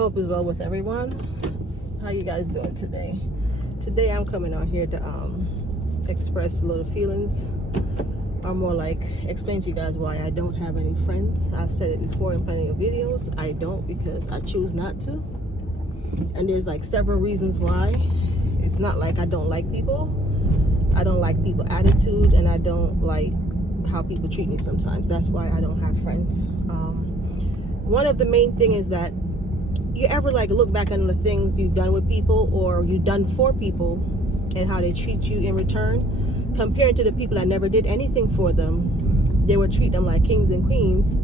Hope is well with everyone. How you guys doing today? Today I'm coming out here to express a little feelings, or more like explain to you guys why I don't have any friends. I've said it before in plenty of videos. I don't because I choose not to, and there's like several reasons why. It's not like I don't like people. I don't like people attitude, and I don't like how people treat me sometimes. That's why I don't have friends. One of the main thing is that you ever like look back on the things you've done with people or you've done for people and how they treat you in return, compared to the people that never did anything for them. They would treat them like kings and queens.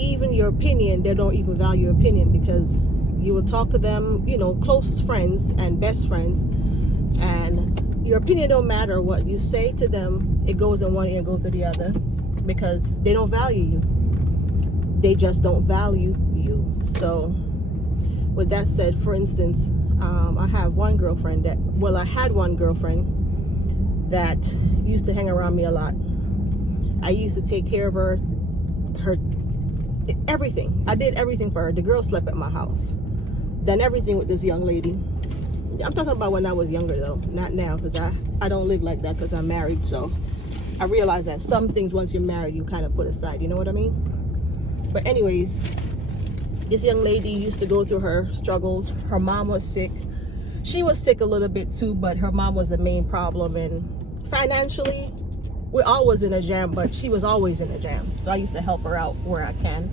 Even your opinion, they don't even value your opinion, because you will talk to them, you know, close friends and best friends, and your opinion don't matter. What you say to them, it goes in one ear and goes to the other, because they don't value you. They just don't value you. So with that said, for instance, I have one girlfriend I had one girlfriend that used to hang around me a lot. I used to take care of her everything. I did everything for her. The girl slept at my house. Done everything with this young lady. I'm talking about when I was younger though, not now, because I don't live like that because I'm married. So I realize that some things once you're married you kind of put aside, you know what I mean? But anyways, this young lady used to go through her struggles. Her mom was sick. She was sick a little bit too, but her mom was the main problem. And financially, we're always in a jam, but she was always in a jam. So I used to help her out where I can.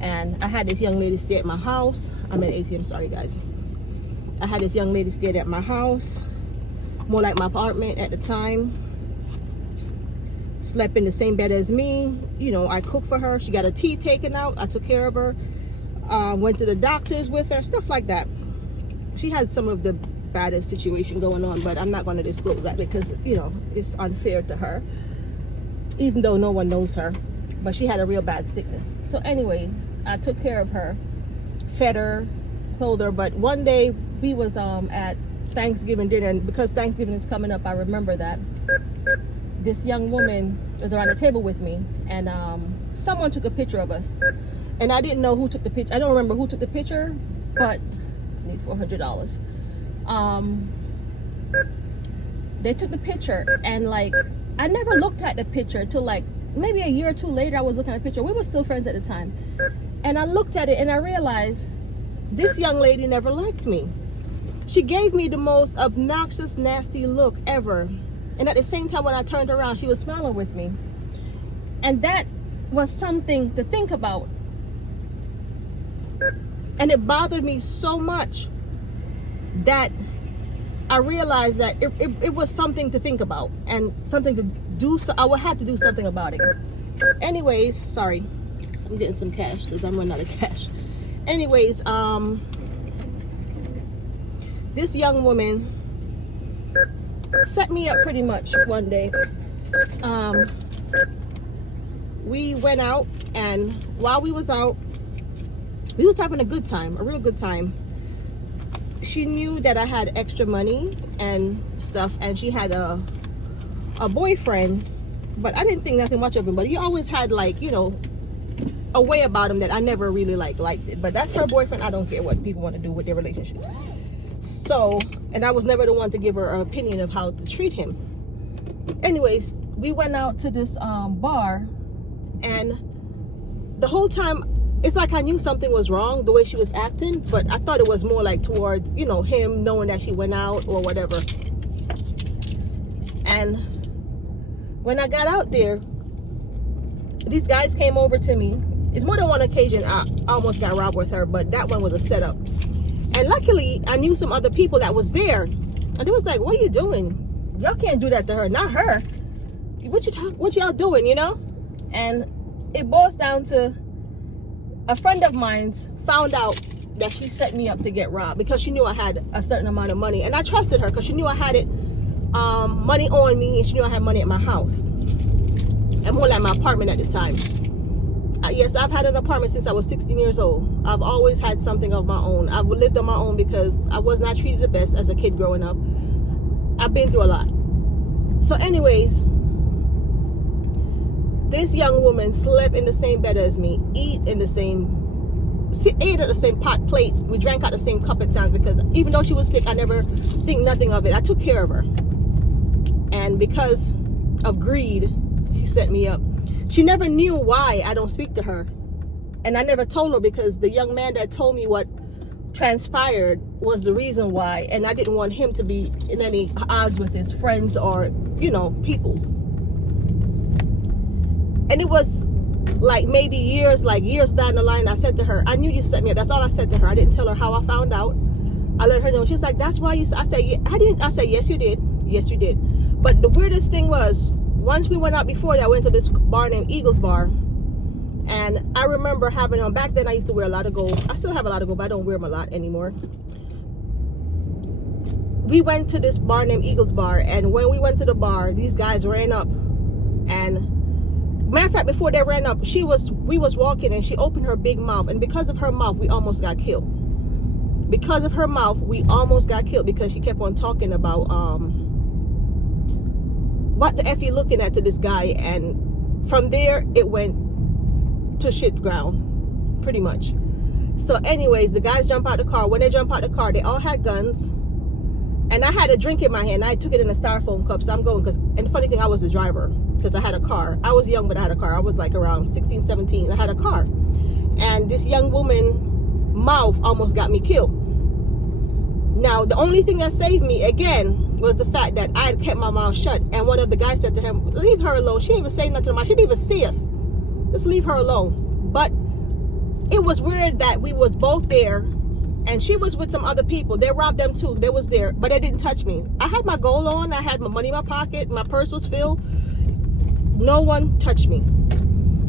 And I had this young lady stay at my house. I'm an ATM, sorry guys. I had this young lady stay at my house, more like my apartment at the time. Slept in the same bed as me. You know, I cooked for her. She got her teeth taken out. I took care of her. Went to the doctors with her, stuff like that. She had some of the baddest situation going on, but I'm not going to disclose that because, you know, it's unfair to her, even though no one knows her. But she had a real bad sickness. So anyways, I took care of her, fed her, clothed her. But one day we was at Thanksgiving dinner, and because Thanksgiving is coming up, I remember that this young woman was around the table with me, and someone took a picture of us. And I didn't know who took the picture. I don't remember who took the picture, but I need $400. They took the picture, and like, I never looked at the picture till like maybe a year or two later. I was looking at the picture. We were still friends at the time. And I looked at it and I realized this young lady never liked me. She gave me the most obnoxious, nasty look ever. And at the same time, when I turned around, she was smiling with me. And that was something to think about. And it bothered me so much that I realized that it was something to think about and something to do. So I would have to do something about it. Anyways, sorry, I'm getting some cash because I'm running out of cash. Anyways, this young woman set me up pretty much one day. We went out, and while we was out, we was having a good time, a real good time. She knew that I had extra money and stuff, and she had a boyfriend, but I didn't think nothing much of him. But he always had, like, you know, a way about him that I never really liked it. But that's her boyfriend. I don't care what people want to do with their relationships. So, and I was never the one to give her an opinion of how to treat him. Anyways, we went out to this bar, and the whole time it's like I knew something was wrong the way she was acting, but I thought it was more like towards, you know, him knowing that she went out or whatever. And when I got out there, these guys came over to me. It's more than one occasion I almost got robbed with her, but that one was a setup. And luckily, I knew some other people that was there. And they was like, what are you doing? Y'all can't do that to her, not her. What y'all doing, you know? And it boils down to a friend of mine's found out that she set me up to get robbed because she knew I had a certain amount of money. And I trusted her because she knew I had it, money on me, and she knew I had money at my house. And more like my apartment at the time. Yes, I've had an apartment since I was 16 years old. I've always had something of my own. I've lived on my own because I was not treated the best as a kid growing up. I've been through a lot. So anyways, this young woman slept in the same bed as me, eat in the same ate at the same pot plate. We drank out the same cup at times because even though she was sick, I never think nothing of it. I took care of her. And because of greed, she set me up. She never knew why I don't speak to her. And I never told her because the young man that told me what transpired was the reason why. And I didn't want him to be in any odds with his friends or, you know, peoples. And it was like maybe years down the line, I said to her, I knew you set me up. That's all I said to her. I didn't tell her how I found out. I let her know. She's like, that's why you, I said, yeah, I didn't. I said, yes, you did. Yes, you did. But the weirdest thing was, once we went out before that, I went to this bar named Eagles Bar. And I remember having on, back then I used to wear a lot of gold. I still have a lot of gold, but I don't wear them a lot anymore. We went to this bar named Eagles Bar. And when we went to the bar, these guys ran up. And matter of fact, before they ran up, we was walking and she opened her big mouth. And because of her mouth, we almost got killed. Because of her mouth, we almost got killed because she kept on talking about, what the F you looking at to this guy. And from there, it went to shit ground, pretty much. So anyways, the guys jump out the car. When they jump out the car, they all had guns. And I had a drink in my hand. I took it in a styrofoam cup, so I'm going, and the funny thing, I was the driver because I had a car. I was young, but I had a car. I was like around 16, 17. I had a car. And this young woman mouth almost got me killed. Now, the only thing that saved me, again, was the fact that I had kept my mouth shut. And one of the guys said to him, leave her alone. She didn't even say nothing to me. She didn't even see us. Just leave her alone. But it was weird that we was both there, and she was with some other people. They robbed them too. They was there, but they didn't touch me. I had my gold on. I had my money in my pocket. My purse was filled. No one touched me.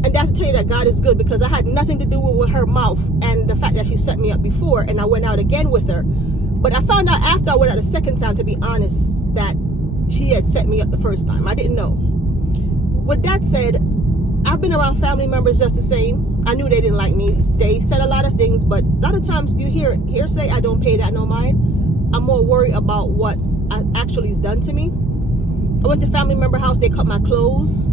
And that's to tell you that God is good, because I had nothing to do with her mouth and the fact that she set me up before, and I went out again with her. But I found out after I went out the second time, to be honest, that she had set me up the first time. I didn't know. With that said, I've been around family members just the same. I knew they didn't like me. They said a lot of things, but a lot of times you hear hearsay. I don't pay that no mind. I'm more worried about what actually is done to me. I went to family member house. They cut my clothes.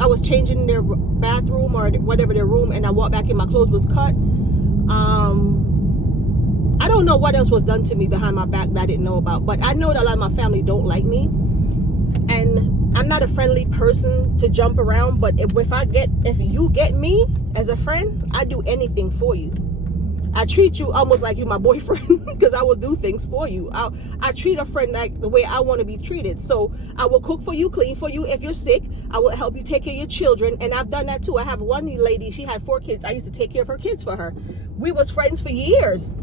I was changing in their bathroom or whatever their room, and I walked back in, my clothes was cut. I don't know what else was done to me behind my back that I didn't know about, but I know that a lot of my family don't like me. And I'm not a friendly person to jump around, but if you get me as a friend, I do anything for you. I treat you almost like you're my boyfriend, because I will do things for you. I treat a friend like the way I want to be treated. So I will cook for you, clean for you. If you're sick, I will help you take care of your children. And I've done that too. I have one lady, she had 4 kids. I used to take care of her kids for her. We was friends for years,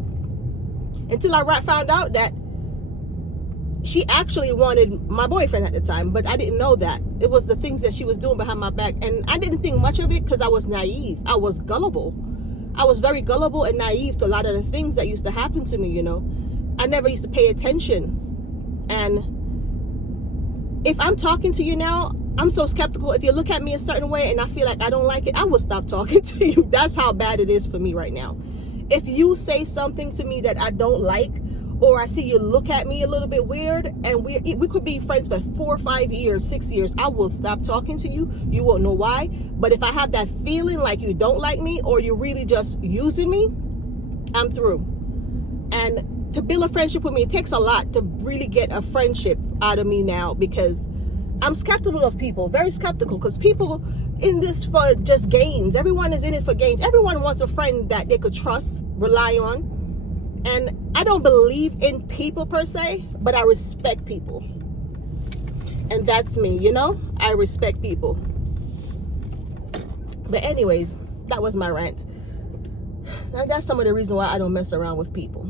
until I found out that she actually wanted my boyfriend at the time, but I didn't know that. It was the things that she was doing behind my back, and I didn't think much of it because I was naive. I was gullible. I was very gullible and naive to a lot of the things that used to happen to me, you know. I never used to pay attention. And if I'm talking to you now, I'm so skeptical. If you look at me a certain way and I feel like I don't like it, I will stop talking to you. That's how bad it is for me right now. If you say something to me that I don't like, or I see you look at me a little bit weird, and we could be friends for 4, 5 years, 6 years, I will stop talking to you. You won't know why. But if I have that feeling like you don't like me, or you're really just using me, I'm through. And to build a friendship with me, it takes a lot to really get a friendship out of me now, because I'm skeptical of people, very skeptical, because people in this for just gains. Everyone is in it for gains. Everyone wants a friend that they could trust, rely on. And I don't believe in people per se, but I respect people. And that's me, you know? I respect people. But anyways, that was my rant. That's some of the reason why I don't mess around with people.